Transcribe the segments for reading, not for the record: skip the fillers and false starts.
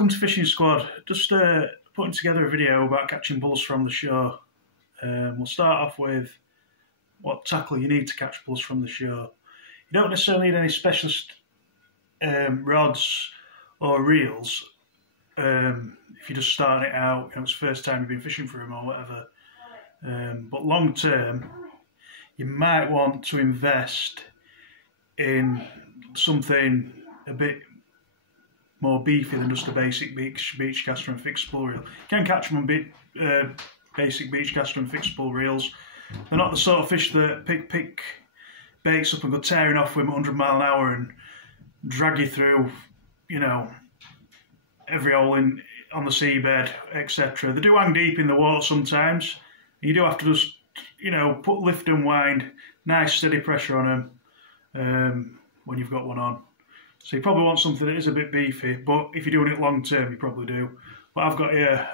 welcome to Fishing Squad. Just putting together a video about catching bulls from the shore. We'll start off with what tackle you need to catch bulls from the shore. You don't necessarily need any specialist rods or reels if you're just starting it out, it's the first time you've been fishing for them or whatever. But long term, you might want to invest in something a bit more beefy than just a basic beach caster and fixed spool reel. You can catch them on basic beach caster and fixed spool reels. They're not the sort of fish that pick baits up and go tearing off with 100 mile an hour and drag you through, every hole on the seabed, etc. They do hang deep in the water sometimes. You do have to just, put lift and wind, nice steady pressure on them when you've got one on. So you probably want something that is a bit beefy, but if you're doing it long term, you probably do. But I've got here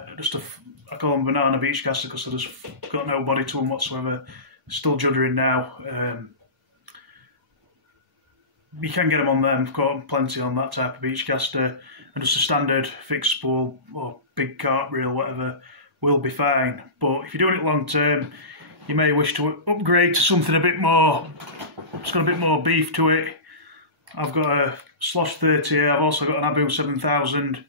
I call them banana beach caster because they've just got no body to them whatsoever. Still juddering now. You can get them on them. I've got plenty on that type of beach caster, and just a standard fixed spool or big carp reel, whatever, will be fine. But if you're doing it long term, you may wish to upgrade to something a bit more. It's got a bit more beef to it. I've got a Slosh 30 here. I've also got an Abu 7000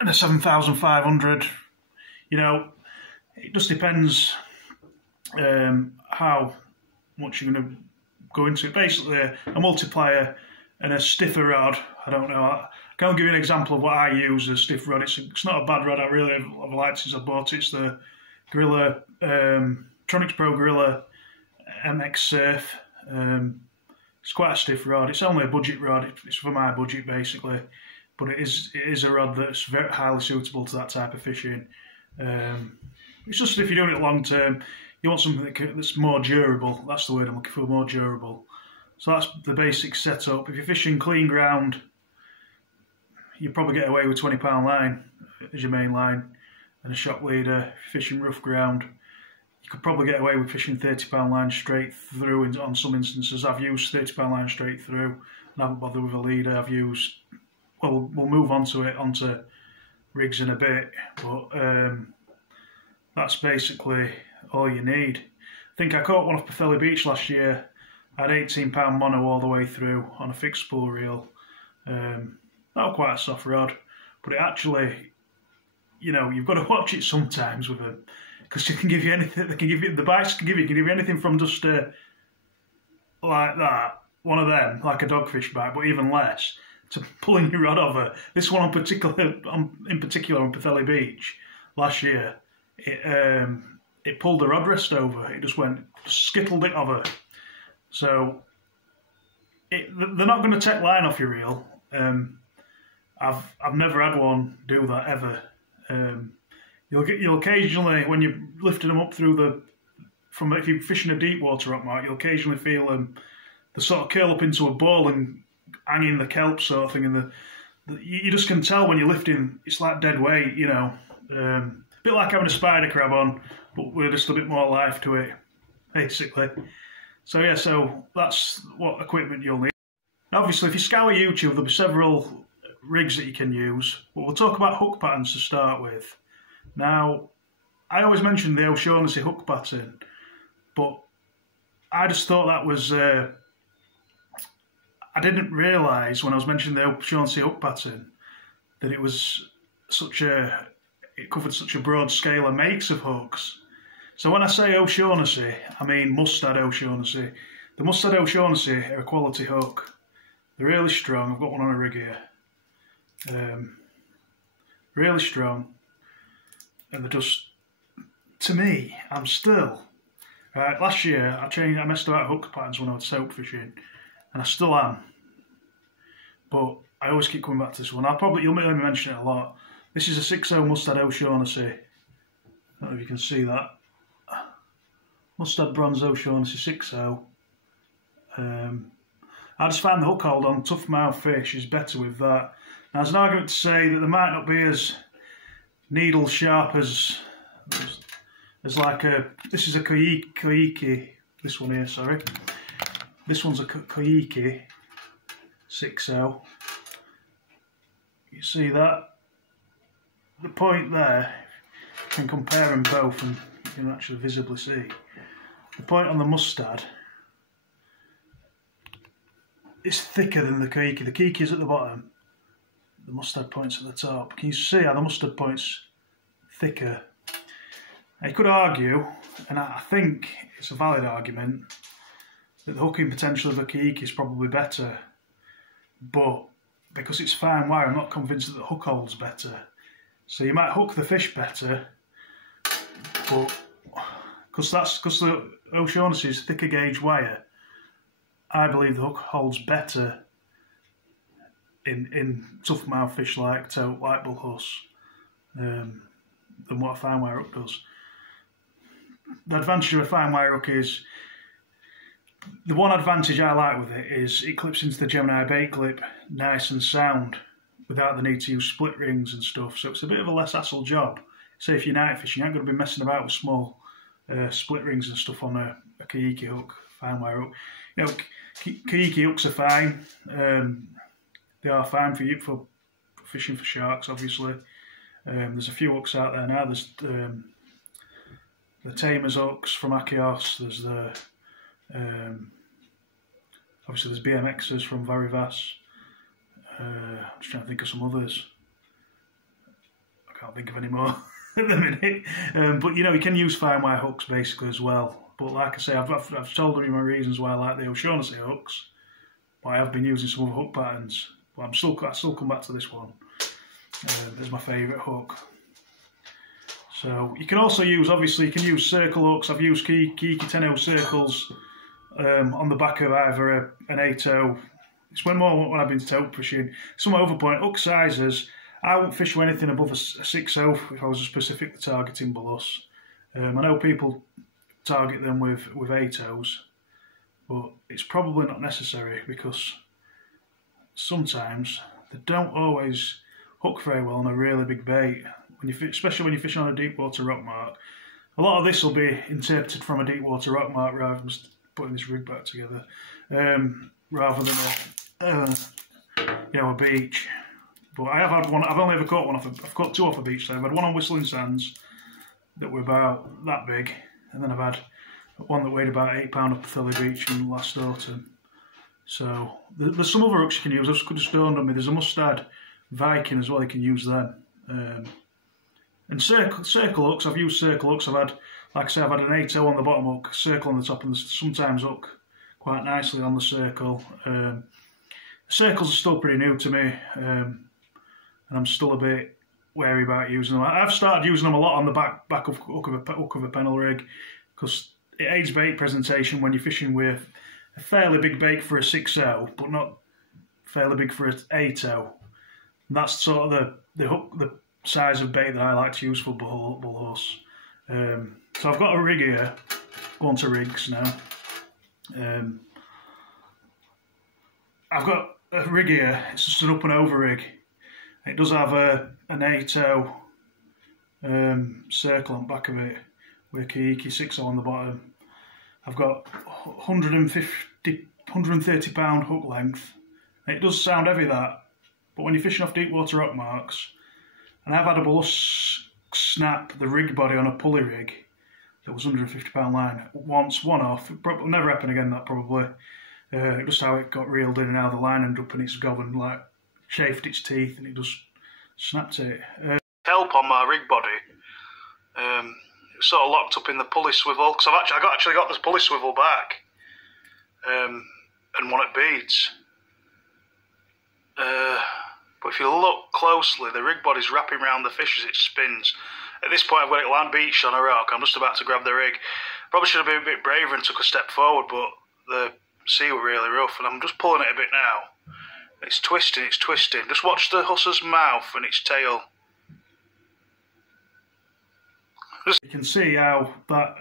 and a 7500. It just depends how much you're going to go into it. Basically, a multiplier and a stiffer rod. I don't know. I can't give you an example of what I use as a stiff rod. It's not a bad rod. I've liked since I bought it. It's the Gorilla Tronics Pro Gorilla MX Surf. It's quite a stiff rod. It's only a budget rod. It's for my budget basically, but it is a rod that's very highly suitable to that type of fishing. It's just if you're doing it long term, you want something that's more durable. That's the word I'm looking for, more durable. So that's the basic setup. If you're fishing clean ground, you probably get away with 20-pound line as your main line and a shock leader. If you're fishing rough ground, you could probably get away with fishing 30-pound line straight through on some instances. I've used 30-pound line straight through and I haven't bothered with a leader. I've used, well, we'll move on to it, onto rigs in a bit, but that's basically all you need. I think I caught one off Pwllheli Beach last year. I had 18-pound mono all the way through on a fixed spool reel. That was quite a soft rod, but it actually, you've got to watch it sometimes with them, because they can give you anything. The bites can give you anything from just like that, one of them, like a dogfish bite, but even less, to pulling your rod over. This one in particular on Pwllheli Beach last year, it pulled the rod rest over. It just skittled it over. So they're not going to take line off your reel. I've never had one do that ever. You'll occasionally, when you're lifting them up if you're fishing a deep water rock mark, you'll occasionally feel them. They sort of curl up into a ball and hang in the kelp sort of thing, and you just can tell when you're lifting. It's like dead weight, a bit like having a spider crab on, but with just a bit more life to it, basically. So yeah, so that's what equipment you'll need. Now, obviously, if you scour YouTube, there'll be several rigs that you can use, but we'll talk about hook patterns to start with. Now, I always mention the O'Shaughnessy hook pattern, but I just thought that was, I didn't realise when I was mentioning the O'Shaughnessy hook pattern that it covered such a broad scale of makes of hooks. So when I say O'Shaughnessy, I mean Mustad O'Shaughnessy. The Mustad O'Shaughnessy are a quality hook. They're really strong. I've got one on a rig here. Really strong. And they're just, to me, I'm still. Last year, I messed about hook patterns when I was soap fishing, and I still am. But I always keep coming back to this one. You'll hear me mention it a lot. This is a 6.0 Mustad O'Shaughnessy. I don't know if you can see that. Mustad Bronze O'Shaughnessy 6.0. I just find the hook hold on tough mouth fish is better with that. Now, there's an argument to say that they might not be as needle sharp as like this is a Koike, this one here, sorry. This one's a Koike 6.0. you see that the point there, you can compare them both and you can actually visibly see the point on the mustard is thicker than the keiki. The keiki is at the bottom, the mustard point's at the top. Can you see how the mustard point's thicker? Now you could argue, and I think it's a valid argument, that the hooking potential of a keiki is probably better, but because it's fine wire, I'm not convinced that the hook holds better. So you might hook the fish better, but because the O'Shaughnessy is thicker gauge wire, I believe the hook holds better in tough mouth fish like tope, like bull Huss, than what a fine wire hook does. The advantage of a fine wire hook is, the one advantage I like with it is it clips into the Gemini bait clip nice and sound without the need to use split rings and stuff, so it's a bit of a less hassle job. Say if you're night fishing, you ain't going to be messing about with small split rings and stuff on a keiki hook, fine wire hook. You know, keiki hooks are fine. They are fine for fishing for sharks, obviously. There's a few hooks out there now. There's the Tamers hooks from Huss. There's the obviously there's BMXs from Varivas. I'm just trying to think of some others. I can't think of any more at the minute. But you know, you can use fine wire hooks basically as well. But like I say, I've told you my reasons why I like the O'Shaughnessy hooks. But I have been using some other hook patterns. But I still come back to this one. It's my favourite hook. So you can also use, obviously, you can use circle hooks. I've used keiki 10-0 circles on the back of either an 8-0. It's more when I've been tope fishing. Some overpoint hook sizes. I won't fish with anything above a 6-0 if I was specifically targeting bull Huss. I know people target them with 8-0s, but it's probably not necessary because sometimes they don't always hook very well on a really big bait. Especially when you're fishing on a deep water rock mark. A lot of this will be interpreted from a deep water rock mark rather than just putting this rig back together, rather than a beach. But I have had one. I've only ever caught one I've caught two off a beach. So I've had one on Whistling Sands that were about that big, and then I've had one that weighed about £8 up Philly Beach in last autumn. So there's some other hooks you can use. I've just dawned on me. There's a Mustad Viking as well. You can use them. And circle hooks. I've used circle hooks. I've had, like I say, I've had an 8-0 on the bottom hook, circle on the top, and sometimes hook quite nicely on the circle. Circles are still pretty new to me, and I'm still a bit wary about using them. I've started using them a lot on the back of hook of a pennel rig because it aids bait presentation when you're fishing with a fairly big bait for a 6-0, but not fairly big for an 8-0. And that's sort of the size of bait that I like to use for bull Huss. So I've got a rig here. Go on to rigs now. I've got a rig here. It's just an up and over rig. It does have an 8-0 circle on the back of it with a keiki 6-0 on the bottom. I've got 130 pound hook length. It does sound heavy, that, but when you're fishing off deep water rock marks, and I've had a bull Huss snap the rig body on a pulley rig that was 150 pound line once, one off. It'll never happen again, that probably. Just how it got reeled in and how the line ended up in its gob and like chafed its teeth and it just snapped it. Help on my rig body. It was sort of locked up in the pulley swivel because I actually got this pulley swivel back and one at beads. But if you look closely, the rig body's wrapping around the fish as it spins. At this point, I've got it land beached on a rock. I'm just about to grab the rig. Probably should have been a bit braver and took a step forward, but the sea were really rough, and I'm just pulling it a bit now. It's twisting, it's twisting. Just watch the Huss's mouth and its tail. You can see how that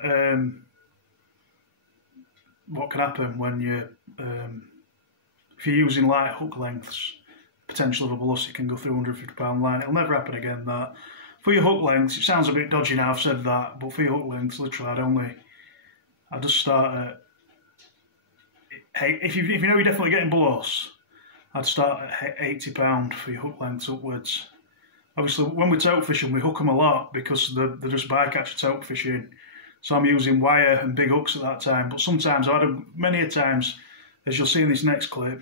what can happen when you if you're using light hook lengths. Potential of a bull Huss, it can go through 150 pound line. It'll never happen again, that. For your hook lengths, it sounds a bit dodgy now I've said that, but for your hook lengths, literally I'd just start at, hey, if you know you're definitely getting bull Huss, I'd start at £80 for your hook lengths upwards. Obviously, when we're tote fishing, we hook them a lot because they're just bycatcher tote fishing. So I'm using wire and big hooks at that time. But sometimes, I've had them many a times, as you'll see in this next clip.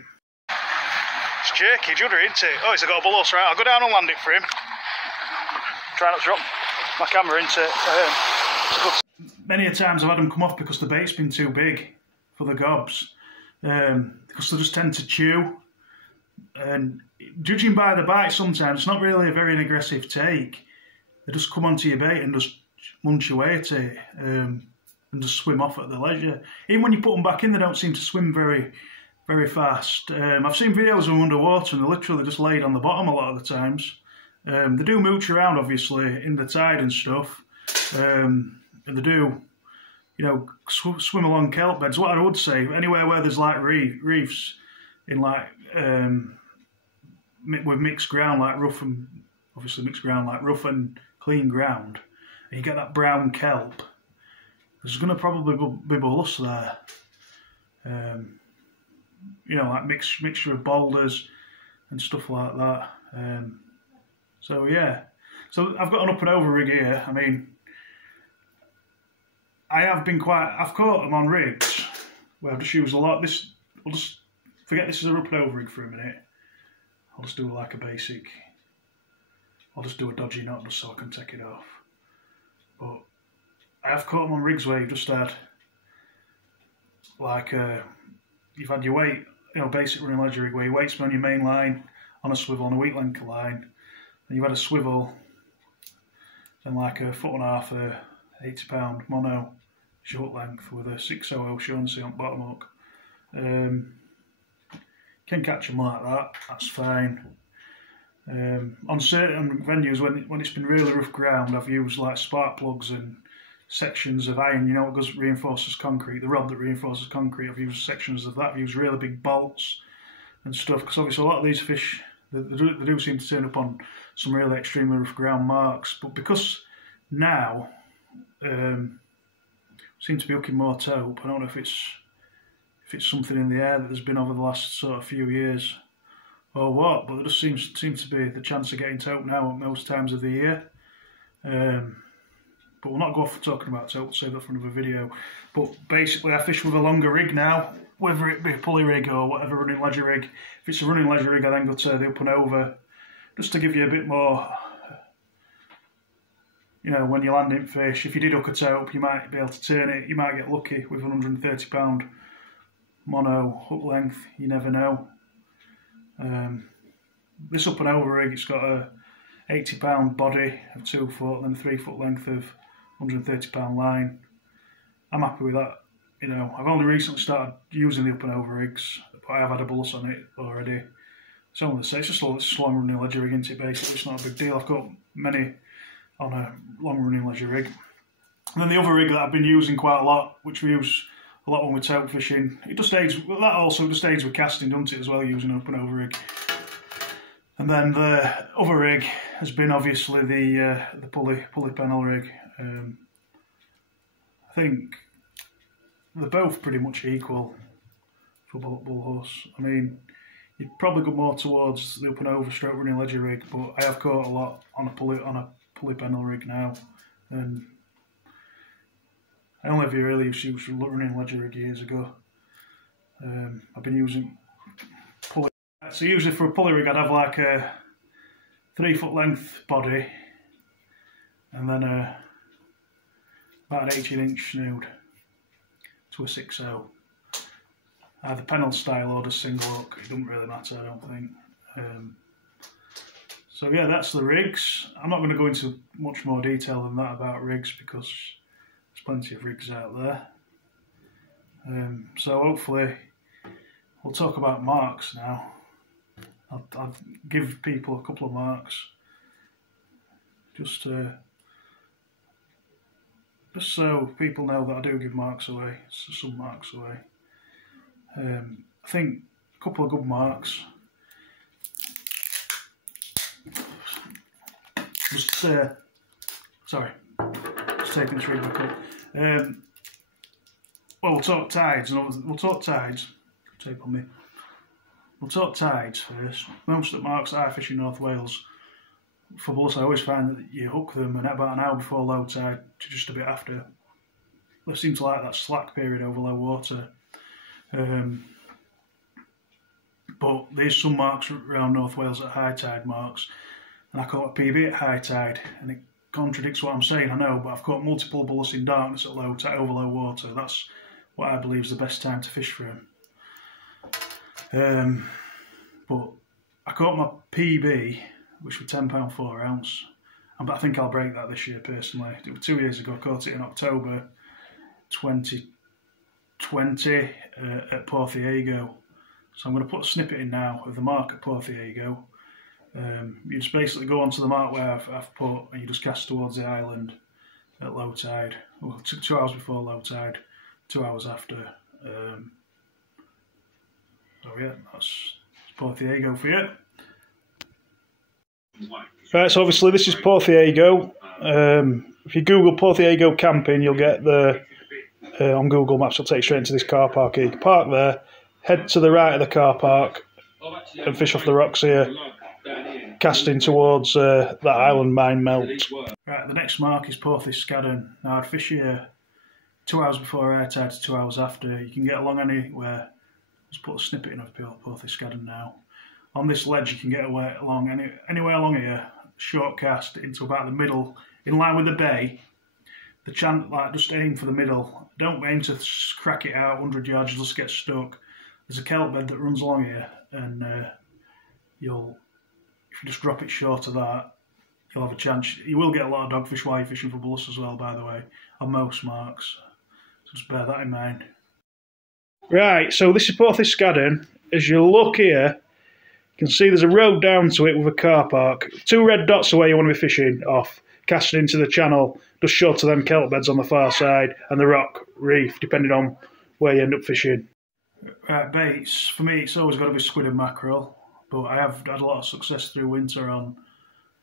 It's jerky, judder, isn't it? Oh, he's got a bullous, right? I'll go down and land it for him. Try not to drop my camera into it. Many a times I've had them come off because the bait's been too big for the gobs. Because they just tend to chew. And judging by the bite sometimes, it's not really a very aggressive take. They just come onto your bait and just munch away at it and just swim off at their leisure. Even when you put them back in, they don't seem to swim very fast. I've seen videos of them underwater and they're literally just laid on the bottom a lot of the times. They do mooch around, obviously, in the tide and stuff. And they do, you know, swim along kelp beds. What I would say, anywhere where there's like reefs in like with mixed ground, like rough and obviously mixed ground, like rough and clean ground, and you get that brown kelp, there's going to probably be bullous there. You know, like mixture of boulders and stuff like that. So yeah, so I've got an up and over rig here. I mean, I've caught them on rigs where I've just used a lot. I'll just forget this is a up and over rig for a minute. I'll just do like a basic, I'll just do a dodgy knot just so I can take it off. But I have caught them on rigs where you've just had, like, you've had your weight, you know, basic running ledger rig where your weight's been on your main line, on a swivel, on a weak length line, and you've had a swivel, and like a 1.5 £80 mono short length with a 600 Shaughnessy on bottom hook. Can catch them like that, that's fine. On certain venues when it's been really rough ground, I've used like spark plugs and sections of iron, you know, what reinforces concrete, the rod that reinforces concrete. I've used sections of that. I've used really big bolts and stuff, because obviously a lot of these fish, they do seem to turn up on some really extremely rough ground marks. But because now seem to be hooking more taupe, I don't know if it's something in the air that there's been over the last sort of few years or what, but there just seems to be the chance of getting taupe now at most times of the year. But we'll not go off talking about taupe, we'll save that for another video. But basically I fish with a longer rig now, whether it be a pulley rig or whatever running ledger rig. If it's a running ledger rig, I then go to the up and over, just to give you a bit more, you know, when you're landing fish. If you did hook a taupe, you might be able to turn it, you might get lucky with a £130 mono hook length, you never know. This up and over rig, it's got a £80 body of 2 foot and then 3 foot length of £130 line. I'm happy with that. You know, I've only recently started using the up and over rigs, but I have had a bullous on it already. It's only the same, it's just a long running ledger rig, isn't it, basically? It's not a big deal. I've got many on a long running ledger rig. And then the other rig that I've been using quite a lot, which we use a lot when we're taupe fishing, it just aids, well, that also just aids with casting, doesn't it, as well, using an up and over rig. And then the other rig has been obviously the pulley pennel rig. I think they're both pretty much equal for Bull Huss. I mean, you'd probably go more towards the up and over stroke running ledger rig, but I have caught a lot on a pulley pennel rig now, and I only ever really used to use running ledger rig years ago. I've been using pulley. So usually for a pulley rig, I'd have like a 3 foot length body, and then about an 18-inch snood to a 6.0. Either pennel style or just single hook, it doesn't really matter, I don't think. So yeah, that's the rigs. I'm not going to go into much more detail than that about rigs because there's plenty of rigs out there. So hopefully we'll talk about marks now. I'll give people a couple of marks just so people know that I do give marks away, some marks away. I think a couple of good marks. Sorry, just taking this rig back up. Well, we'll talk tides, and we'll talk tides. Tape on me. we'll talk tides first. Most of the marks that I fish in North Wales, for bullets, I always find that you hook them and about an hour before low tide to just a bit after. They seem to like that slack period over low water. But there's some marks around North Wales at high tide marks, and I caught a PB at high tide, and it contradicts what I'm saying, I know, but I've caught multiple bullets in darkness at low tide, over low water. That's what I believe is the best time to fish for them. But I caught my PB, which was £10 4 ounce, but I think I'll break that this year personally. It was 2 years ago. I caught it in October 2020 at Porthiego. So I'm going to put a snippet in now of the mark at Porthiego. You just basically go onto the mark where I've put, and you just cast towards the island at low tide. Well, 2 hours before low tide, 2 hours after. So yeah, that's Porthiego for you. Right, so obviously this is Porthiego. If you Google Porthiego camping, you'll get the on Google Maps. It'll take you straight into this car park here. You can park there, head to the right of the car park, and fish off the rocks here, casting towards that island mine melt. Right, the next mark is Porthiscaden. Now I'd fish here 2 hours before air tide to 2 hours after. You can get along anywhere. Let's put a snippet in of Porthiscaden now. On this ledge you can get away along anywhere along here, short cast into about the middle, in line with the bay. The chant, like, just aim for the middle. Don't aim to crack it out 100 yards, you'll just get stuck. There's a kelp bed that runs along here, and if you just drop it short of that, you'll have a chance. You will get a lot of dogfish while you're fishing for bullets as well, by the way, on most marks. So just bear that in mind. Right, so this is Porthiscaden. As you look here, you can see there's a road down to it with a car park. 2 red dots away you want to be fishing off, casting into the channel, just short of them kelp beds on the far side, and the rock reef, depending on where you end up fishing. Right, baits. For me, it's always got to be squid and mackerel, but I have had a lot of success through winter on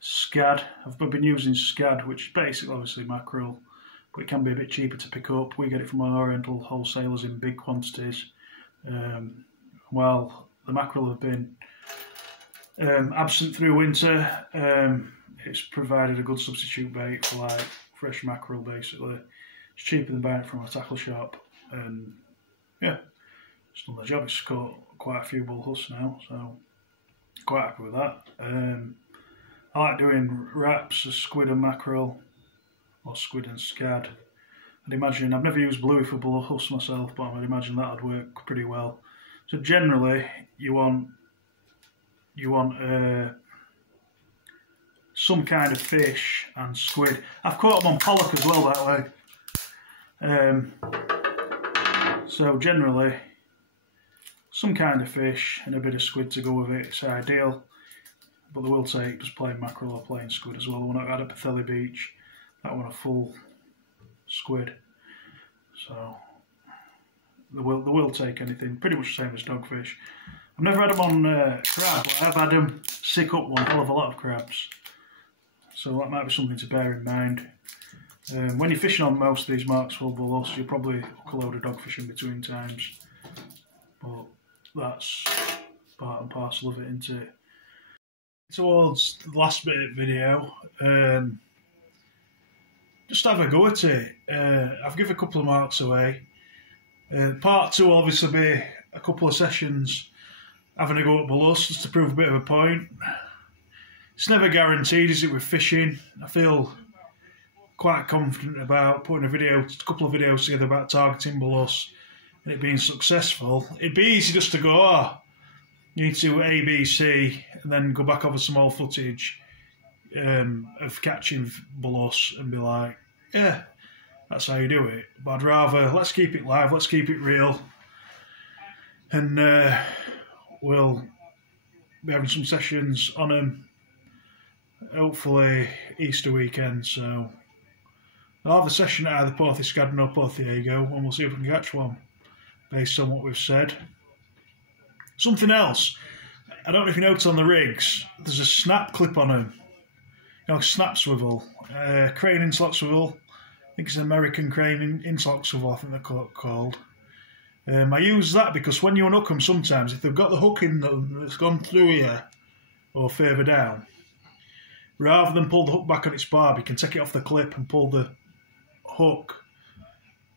scad. I've been using scad, which is basically obviously mackerel, but it can be a bit cheaper to pick up. We get it from our Oriental wholesalers in big quantities. While the mackerel have been absent through winter, it's provided a good substitute bait for like fresh mackerel basically. It's cheaper than buying it from a tackle shop, and yeah, it's done the job. It's caught quite a few bull Huss now, so quite happy with that. I like doing wraps of squid and mackerel, or squid and scad. I'd imagine, I've never used bluey for bull Huss myself, but I'd imagine that would work pretty well. So generally, you want some kind of fish and squid. I've caught them on pollock as well that way. So generally, some kind of fish and a bit of squid to go with it. It's ideal, but they will take just plain mackerel or plain squid as well. The one I had at Pathelli Beach, that one a full squid. So they will take anything. Pretty much the same as dogfish. I've never had them on crab, but I've had them sick up one hell of a lot of crabs. So that might be something to bear in mind. When you're fishing on most of these marks for bull Huss, you'll probably hook a load of dogfish in between times. But that's part and parcel of it, isn't it? Towards the last bit of the video, just have a go at it. I've given a couple of marks away. Part 2 will obviously be a couple of sessions having a go at bull Huss just to prove a bit of a point. It's never guaranteed, is it, with fishing? I feel quite confident about putting a couple of videos together about targeting bull Huss and it being successful. It'd be easy just to go, oh, you need to do A, B, C, and then go back over some old footage of catching bull Huss and be like, yeah, that's how you do it. But I'd rather, let's keep it live, let's keep it real, and we'll be having some sessions on them, hopefully Easter weekend, so I'll have a session at either Porthiscaden or Porthiego, and we'll see if we can catch one, based on what we've said. Something else, I don't know if you noticed on the rigs, there's a snap clip on them, you know, snap swivel, crane inslot swivel. I think it's an American crane inslot swivel, I think they're called. I use that because when you unhook them sometimes, if they've got the hook in them that's gone through here or further down, rather than pull the hook back on its barb, you can take it off the clip and pull the hook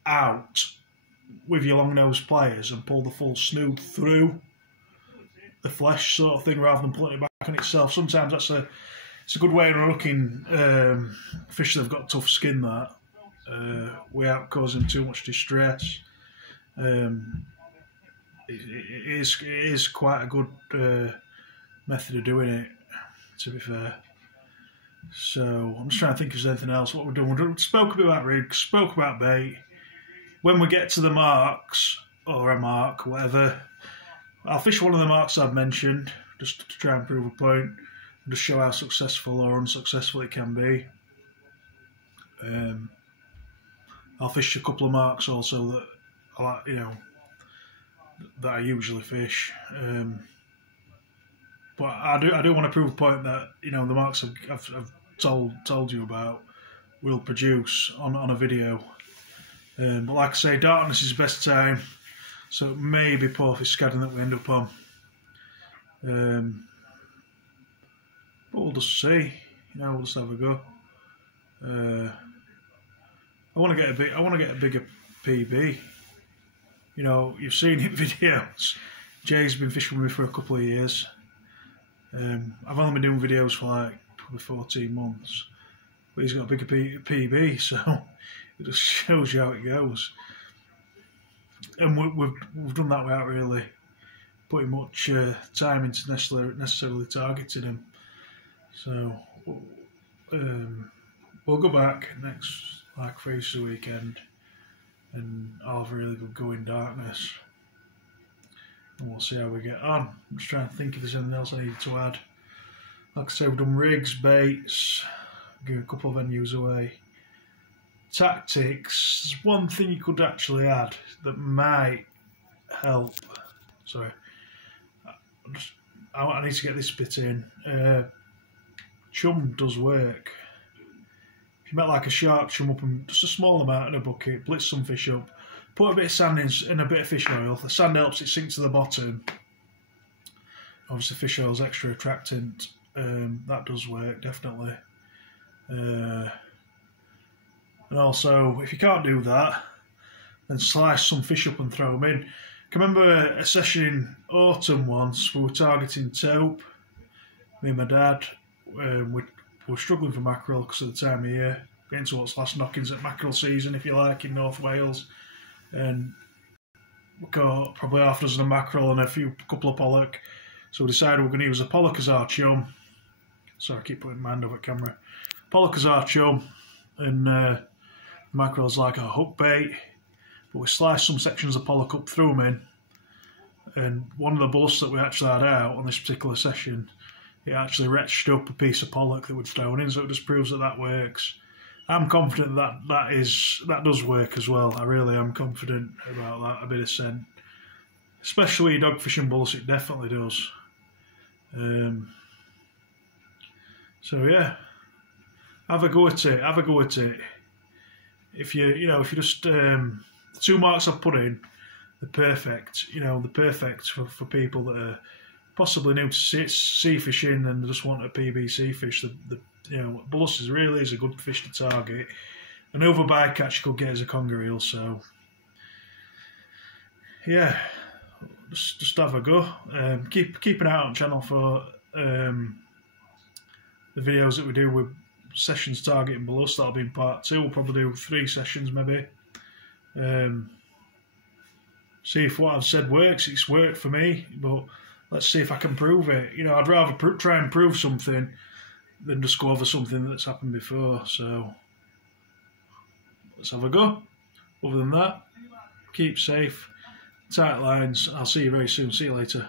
out with your long nose pliers and pull the full snood through the flesh sort of thing rather than pulling it back on itself. Sometimes it's a good way of unhooking fish that have got tough skin that without causing too much distress. It is quite a good method of doing it, to be fair. So I'm just trying to think if there's anything else. What we're doing, we spoke a bit about rigs, spoke about bait. When we get to the marks, or a mark, whatever, I'll fish one of the marks I've mentioned, just to try and prove a point, and just show how successful or unsuccessful it can be. I'll fish a couple of marks also that I like, that I usually fish. But I do want to prove a point that the marks I've told you about will produce on a video. But like I say, darkness is the best time, so it may be porpoise scadding that we end up on. But we'll just see. We'll just have a go. I want to get a bigger PB. You've seen it in videos. Jay's been fishing with me for a couple of years. I've only been doing videos for like probably 14 months, but he's got a bigger PB, so it just shows you how it goes. And we've done that without really putting much time into necessarily targeting him. So we'll go back next for Easter weekend, and I'll have a really good go in darkness. And we'll see how we get on. I'm just trying to think if there's anything else I need to add. Like I say, we've done rigs, baits, give a couple of venues away. Tactics, there's one thing you could actually add that might help. Sorry. I need to get this bit in. Chum does work. If you met like a shark, chum up and just a small amount in a bucket, blitz some fish up, put a bit of sand in a bit of fish oil. The sand helps it sink to the bottom. Obviously fish oil is extra attractant. That does work, definitely. And also, if you can't do that, then slice some fish up and throw them in. I can remember a session in autumn once, we were targeting taupe, me and my dad. We were struggling for mackerel because of the time of year, getting towards last knockings at mackerel season, if you like, in North Wales. And we caught probably half a dozen of mackerel and a couple of pollock. So we decided we're going to use a pollock as our chum. Sorry, I keep putting my hand over camera. Pollock as our chum, and mackerel's like a hook bait. But we sliced some sections of pollock up, threw them in, and one of the bullets that we actually had out on this particular session, it actually retched up a piece of pollock that we'd thrown in, so it just proves that works. I'm confident that does work as well. I really am confident about that, a bit of scent. Especially dog fishing bullets, it definitely does. So yeah, have a go at it. If you just the 2 marks I've put in, they're perfect. They're perfect for people that are possibly new to sea fishing and just want a PBC fish. Bullets really is a good fish to target. An over bycatch you could get as a conger eel. So yeah, just have a go. Keep an eye out on the channel for the videos that we do with sessions targeting bullets. That'll be in part 2. We'll probably do 3 sessions maybe. See if what I've said works. It's worked for me, but let's see if I can prove it. I'd rather try and prove something than just go over something that's happened before. So let's have a go. Other than that, keep safe, tight lines. I'll see you very soon. See you later.